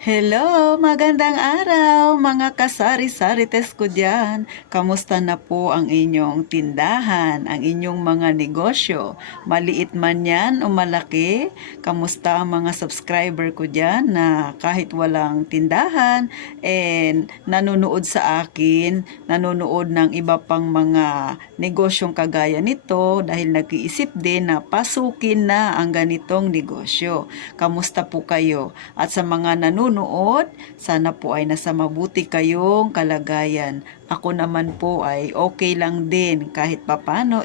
Hello, magandang araw mga kasari-sarites ko dyan. Kamusta na po ang inyong tindahan, ang inyong mga negosyo? Maliit man yan o malaki? Kamusta ang mga subscriber ko dyan na kahit walang tindahan and nanonood sa akin, nanonood ng iba pang mga negosyong kagaya nito dahil nag-iisip din na pasukin na ang ganitong negosyo. Kamusta po kayo? At sa mga nanonood, sana po ay nasa mabuti kayong kalagayan. Ako naman po ay okay lang din kahit papano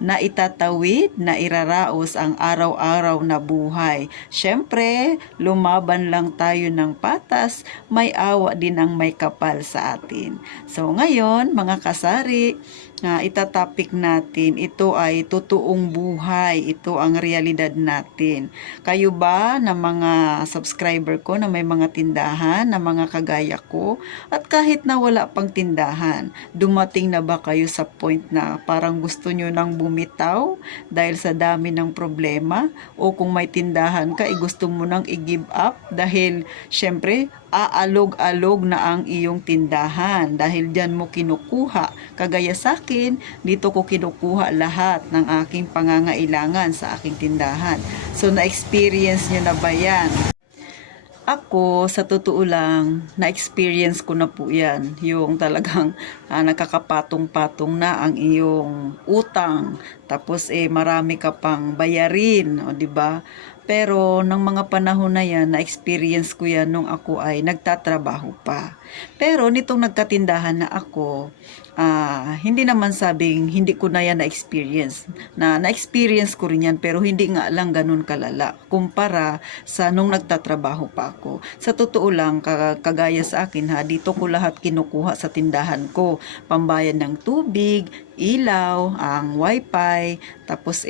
naitatawid, nairaraos ang araw-araw na buhay. Siyempre, lumaban lang tayo ng patas, may awa din ang may kapal sa atin. So ngayon, mga kasari, itatapik natin, ito ay totoong buhay, ito ang realidad natin. Kayo ba na mga subscriber ko na may mga tindahan, na mga kagaya ko, at kahit na wala pang tindahan, dumating na ba kayo sa point na parang gusto nyo nang bumitaw dahil sa dami ng problema? O kung may tindahan ka, gusto mo nang i-give up dahil syempre, aalog-alog na ang iyong tindahan dahil dyan mo kinukuha. Kagaya sa akin, dito ko kinukuha lahat ng aking pangangailangan sa aking tindahan. So, na-experience nyo na ba yan? Ako, sa totoo lang, na-experience ko na po yan. Yung talagang nakakapatong-patong na ang iyong utang. Tapos marami ka pang bayarin, o 'di ba? Pero ng mga panahon na yan, na-experience ko yan nung ako ay nagtatrabaho pa. Pero nitong nagkatindahan na ako, hindi naman sabing hindi ko na yan na-experience. Na-experience ko rin yan pero hindi nga lang ganun kalala kumpara sa nung nagtatrabaho pa ako. Sa totoo lang, kagaya sa akin dito ko lahat kinukuha sa tindahan ko. Pambayad ng tubig, ilaw, ang wifi, tapos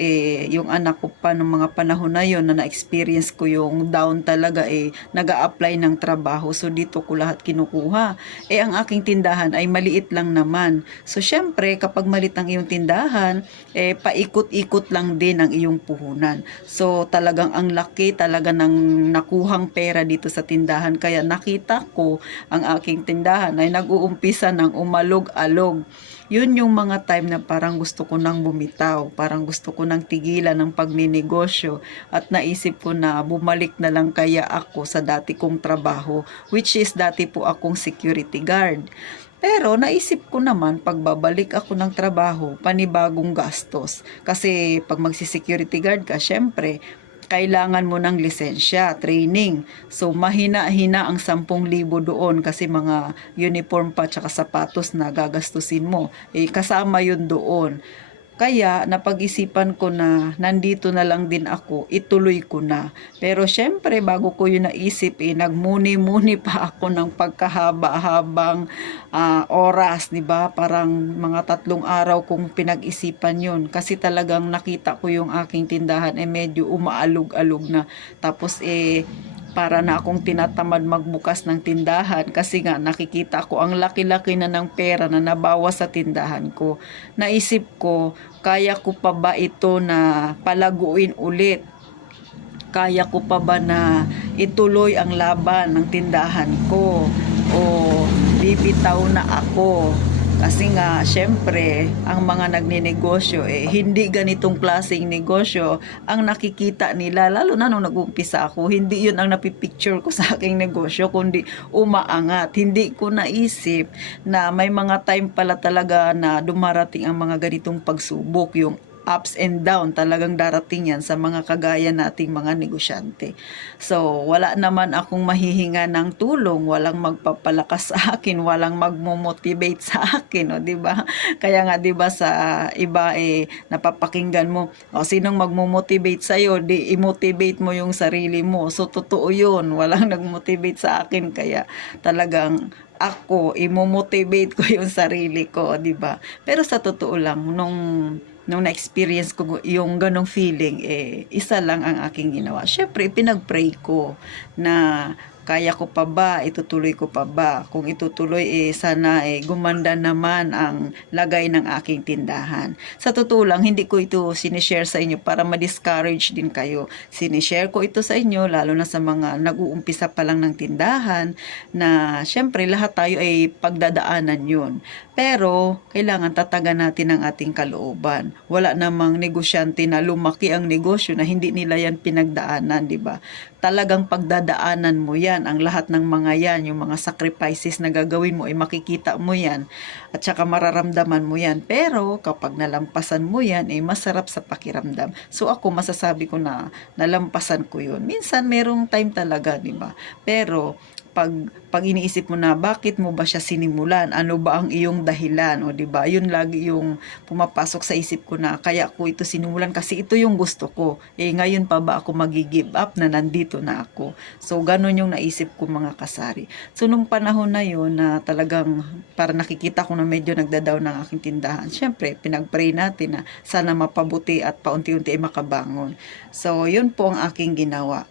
yung anak ko pa ng mga panahon na yon na na-experience ko yung down talaga nag-a-apply ng trabaho. So dito ko lahat kinukuha. Ang aking tindahan ay maliit lang naman. So syempre kapag maliit ang iyong tindahan, paikot-ikot lang din ang iyong puhunan. So talagang ang laki talaga ng nakuhang pera dito sa tindahan. Kaya nakita ko ang aking tindahan ay nag-uumpisa ng umalog-alog. Yun yung mga time na parang gusto ko nang bumitaw, parang gusto ko nang tigilan ng pagninegosyo at naisip ko na bumalik na lang kaya ako sa dati kong trabaho, which is dati po akong security guard. Pero naisip ko naman pagbabalik ako ng trabaho, panibagong gastos. Kasi pag magsi-security guard ka, syempre, kailangan mo ng lisensya, training. So, mahina-hina ang 10,000 doon kasi mga uniform pa tsaka sapatos na gagastusin mo. Kasama yun doon. Kaya, napag-isipan ko na nandito na lang din ako, ituloy ko na. Pero syempre, bago ko yun naisip, nagmuni-muni pa ako ng pagkahaba-habang oras, di ba? Parang mga 3 araw kong pinag-isipan yun. Kasi talagang nakita ko yung aking tindahan medyo umaalog-alog na. Tapos para na akong tinatamad magbukas ng tindahan kasi nga nakikita ko ang laki-laki na ng pera na nabawas sa tindahan ko. Naisip ko, kaya ko pa ba ito na palaguin ulit? Kaya ko pa ba na ituloy ang laban ng tindahan ko? O bibitaw na ako? Kasi nga, syempre, ang mga nagninegosyo, hindi ganitong klaseng negosyo ang nakikita nila. Lalo na nung nag-umpisa ako, hindi yun ang napipicture ko sa aking negosyo, kundi umaangat. Hindi ko naisip na may mga time pala talaga na dumarating ang mga ganitong pagsubok, yung ups and down, talagang darating yan sa mga kagaya nating mga negosyante. So, wala naman akong mahihinga ng tulong, walang magpapalakas sa akin, walang magmo-motivate sa akin, o di ba? Kaya nga 'di ba sa iba napapakinggan mo, o sinong magmo-motivate sa iyo, di i-motivate mo yung sarili mo. So totoo 'yun, walang nag-motivate sa akin kaya talagang ako imo-motivate ko yung sarili ko, 'di ba? Pero sa totoo lang nung na-experience ko yung ganong feeling, isa lang ang aking ginawa. Syempre, pinag-pray ko na kaya ko pa ba, itutuloy ko pa ba? Kung itutuloy, sana gumanda naman ang lagay ng aking tindahan. Sa totoo lang, hindi ko ito sinishare sa inyo para ma-discourage din kayo. Sinishare ko ito sa inyo, lalo na sa mga nag-uumpisa pa lang ng tindahan, na syempre lahat tayo ay pagdadaanan yun. Pero, kailangan tatagan natin ang ating kalooban. Wala namang negosyante na lumaki ang negosyo na hindi nila yan pinagdaanan, di ba? Talagang pagdadaanan mo yan, ang lahat ng mga yan, yung mga sacrifices na gagawin mo, ay makikita mo yan, at saka mararamdaman mo yan. Pero, kapag nalampasan mo yan, ay masarap sa pakiramdam. So, ako masasabi ko na nalampasan ko yun. Minsan, merong time talaga, di ba? Pero, pag iniisip mo na bakit mo ba siya sinimulan, ano ba ang iyong dahilan, o di ba, yun lagi yung pumapasok sa isip ko na kaya ko ito sinimulan kasi ito yung gusto ko, ngayon pa ba ako magi-give up na nandito na ako? So ganun yung naisip ko, mga kasari. So nung panahon na yun na talagang para nakikita ko na medyo nagda-down ng aking tindahan, syempre pinag-pray natin na sana mapabuti at paunti-unti ay makabangon. So yun po ang aking ginawa.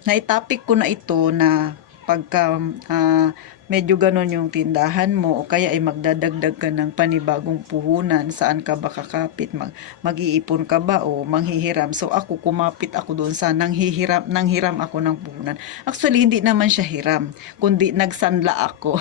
Naitopic ko na ito na pagka medyo ganon yung tindahan mo o kaya ay magdadagdag ka ng panibagong puhunan, saan ka ba kakapit, mag-iipon ka ba o manghihiram. So ako, kumapit ako doon sa nanghiram ako ng puhunan. Actually, hindi naman siya hiram, kundi nagsanla ako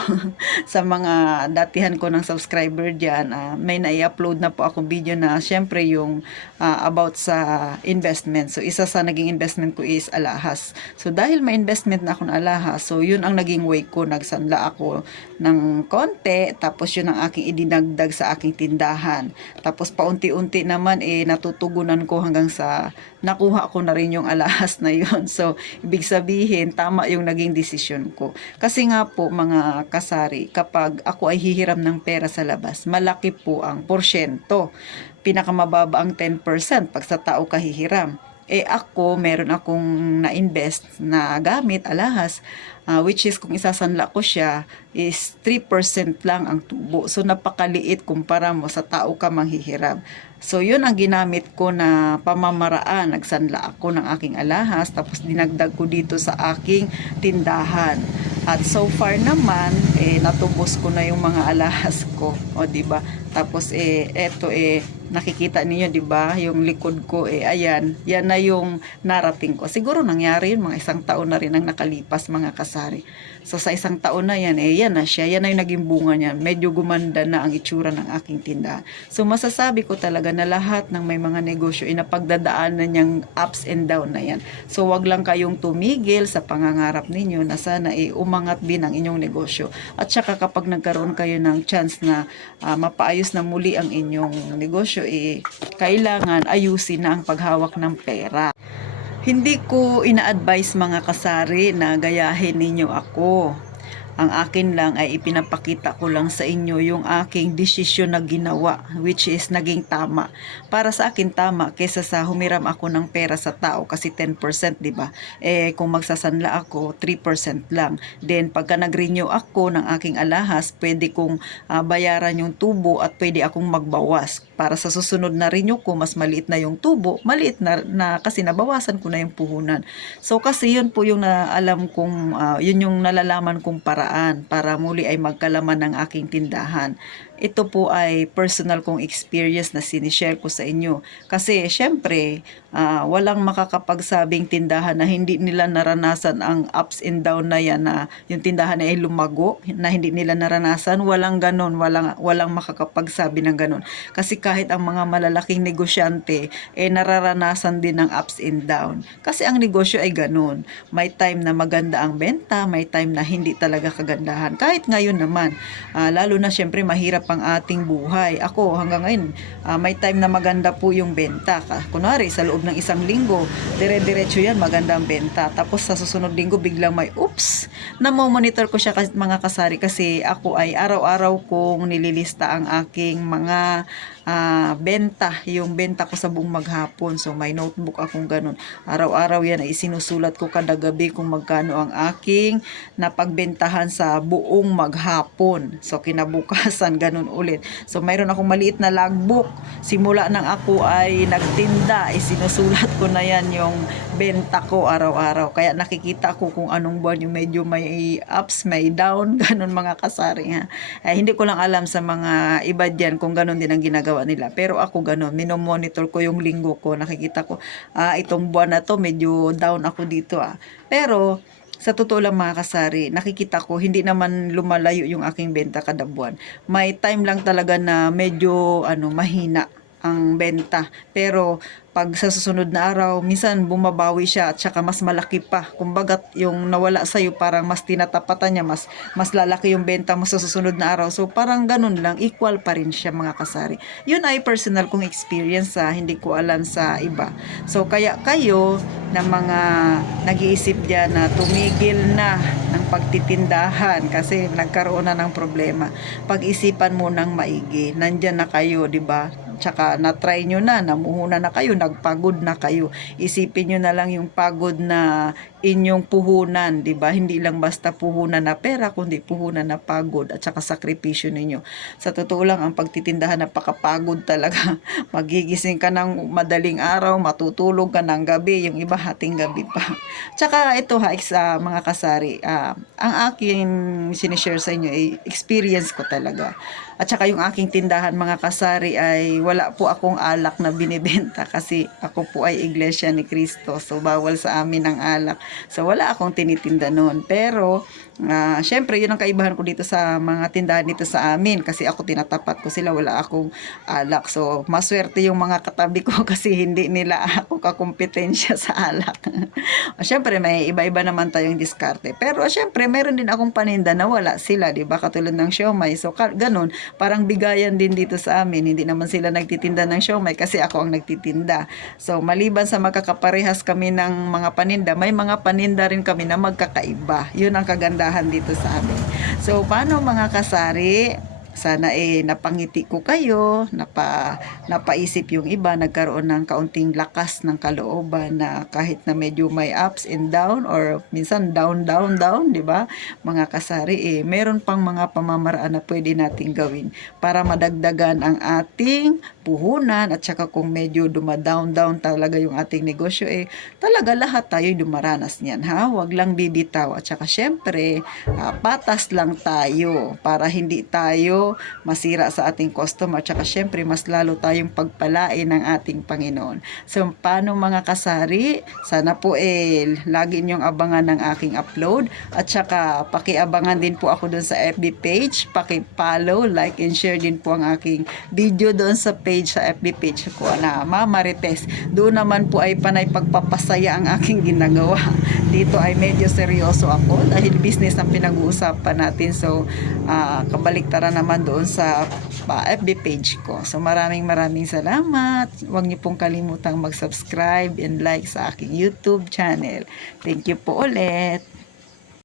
sa mga datihan ko ng subscriber dyan. May nai-upload na po akong video na syempre yung about sa investment. So isa sa naging investment ko is alahas. So dahil may investment na ako na alahas, so yun ang naging way ko, nagsanla ako ng konti, tapos yun ang aking idinagdag sa aking tindahan. Tapos paunti-unti naman natutugunan ko hanggang sa nakuha ko na rin yung alahas na yun. So ibig sabihin, tama yung naging desisyon ko. Kasi nga po, mga kasari, kapag ako ay hihiram ng pera sa labas, malaki po ang porsyento. Pinakamababa ang 10% pag sa tao ka hihiram. Ako, meron akong na-invest na gamit, alahas, which is kung isasanla ko siya, is 3% lang ang tubo. So, napakaliit kumpara mo sa tao ka manghihiram. So, yun ang ginamit ko na pamamaraan. Nagsanla ako ng aking alahas, tapos dinagdag ko dito sa aking tindahan. At so far naman, natubos ko na yung mga alahas ko. O, diba? Tapos, eto, nakikita niyo, di ba, yung likod ko, ayan, yan na yung narating ko. Siguro nangyari yun, mga 1 taon na rin ang nakalipas, mga kasari. So sa 1 taon na yan, yan na siya, yan na yung naging bunga niya. Medyo gumanda na ang itsura ng aking tindahan. So masasabi ko talaga na lahat ng may mga negosyo, inapagdadaanan niyang ups and down na yan. So wag lang kayong tumigil sa pangangarap ninyo na sana umangat din ang inyong negosyo. At saka kapag nagkaroon kayo ng chance na mapaayos na muli ang inyong negosyo, kailangan ayusin na ang paghawak ng pera. Hindi ko ina-advise, mga kasari, na gayahin ninyo ako. Ang akin lang ay ipinapakita ko lang sa inyo yung aking desisyon na ginawa, which is naging tama. Para sa akin tama kaysa sa humiram ako ng pera sa tao kasi 10%, di ba? Kung magsasanla ako, 3% lang. Then pagka nag-renew ako ng aking alahas, pwede kong bayaran yung tubo at pwede akong magbawas. Para sa susunod na renew ko, mas maliit na yung tubo, maliit na kasi nabawasan ko na yung puhunan. So kasi yun po yung alam kong, yun yung nalalaman kong paraan para muli ay magkalaman ng aking tindahan. Ito po ay personal kong experience na sinishare ko sa inyo. Kasi syempre, walang makakapagsabing tindahan na hindi nila naranasan ang ups and down na yan, na yung tindahan ay lumago, na hindi nila naranasan. Walang ganon, walang makakapagsabi ng ganon. Kasi kahit ang mga malalaking negosyante, nararanasan din ng ups and down. Kasi ang negosyo ay ganon. May time na maganda ang benta, may time na hindi talaga kagandahan. Kahit ngayon naman, lalo na syempre mahirap ang ating buhay. Ako hanggang ngayon, may time na maganda po yung benta. Kunwari, sa loob ng 1 linggo, dire-diretso yan, maganda ang benta. Tapos sa susunod linggo, biglang may oops. Namomonitor ko siya, mga kasari, kasi ako ay araw-araw kong nililista ang aking mga benta, yung benta ko sa buong maghapon. So may notebook akong ganun. Araw-araw yan ay sinusulat ko kada gabi kung magkano ang aking napagbentahan sa buong maghapon. So kinabukasan ganun ulit. So mayroon akong maliit na logbook. Simula nang ako ay nagtinda, sinusulat ko na yan yung benta ko araw-araw. Kaya nakikita ko kung anong buwan yung medyo may ups, may down, ganun mga kasari ha. Hindi ko lang alam sa mga iba dyan kung ganun din ang ginagawa nila. Pero ako ganun, minomonitor ko yung linggo ko. Nakikita ko, itong buwan na to medyo down ako dito Pero sa totoo lang mga kasari, nakikita ko hindi naman lumalayo yung aking benta kada buwan. May time lang talaga na medyo mahina ang benta. Pero pag sa susunod na araw, minsan bumabawi siya at saka mas malaki pa. Kumbaga yung nawala sa'yo parang mas tinatapatan niya, mas lalaki yung benta mo sa susunod na araw. So parang ganun lang, equal pa rin siya mga kasari. Yun ay personal kong experience hindi ko alam sa iba. So kaya kayo na mga nag-iisip dyan na tumigil na ng pagtitindahan kasi nagkaroon na ng problema, pag-isipan mo ng maigi. Nandyan na kayo, di ba? Tsaka na-try nyo na, namuhuna na kayo, nagpagod na kayo. Isipin nyo na lang yung pagod na inyong puhunan, di ba? Hindi lang basta puhunan na pera, kundi puhunan na pagod at saka sakripisyo ninyo. Sa totoo lang, ang pagtitindahan napakapagod talaga. Magigising ka ng madaling araw, matutulog ka ng gabi, yung iba hating gabi pa. Tsaka ito mga kasari, ang aking sinishare sa inyo ay experience ko talaga. At saka yung aking tindahan mga kasari ay wala po akong alak na binibenta kasi ako po ay Iglesia ni Cristo. So bawal sa amin ang alak. So wala akong tinitinda noon. Pero syempre yun ang kaibahan ko dito sa mga tindahan dito sa amin kasi ako tinatapat ko sila, wala akong alak. So maswerte yung mga katabi ko kasi hindi nila ako kakumpetensya sa alak. Syempre may iba-iba naman tayong diskarte. Pero syempre meron din akong paninda na wala sila, di ba? Katulad ng siomay. So ganun, parang bigayan din dito sa amin. Hindi naman sila nagtitinda ng siomay kasi ako ang nagtitinda. So maliban sa magkakaparehas kami ng mga paninda, may mga paninda rin kami na magkakaiba. Yun ang kagandahan dito sa amin. So paano mga kasari? Sana napangiti ko kayo, napaisip yung iba, nagkaroon ng kaunting lakas ng kalooban na kahit na medyo may ups and down or minsan down, di ba? Mga kasari, meron pang mga pamamaraan na pwede nating gawin para madagdagan ang ating puhunan at saka kung medyo dumadown talaga yung ating negosyo, talaga lahat tayo dumaranas niyan ha. Huwag lang bibitaw at saka syempre, patas lang tayo para hindi tayo masira sa ating customer. Tsaka syempre mas lalo tayong pagpalain ng ating Panginoon. So paano mga kasari? Sana po lagi niyong abangan ng aking upload at saka pakiabangan din po ako doon sa FB page. Paki-follow, like and share din po ang aking video doon sa page, sa FB page ko na Mama Marites. Doon naman po ay panay pagpapasaya ang aking ginagawa. Dito ay medyo seryoso ako dahil business ang pinag-uusapan natin. So kabaliktaran naman doon sa FB page ko. So maraming salamat. Huwag niyo pong kalimutang mag-subscribe and like sa aking YouTube channel. Thank you po ulit.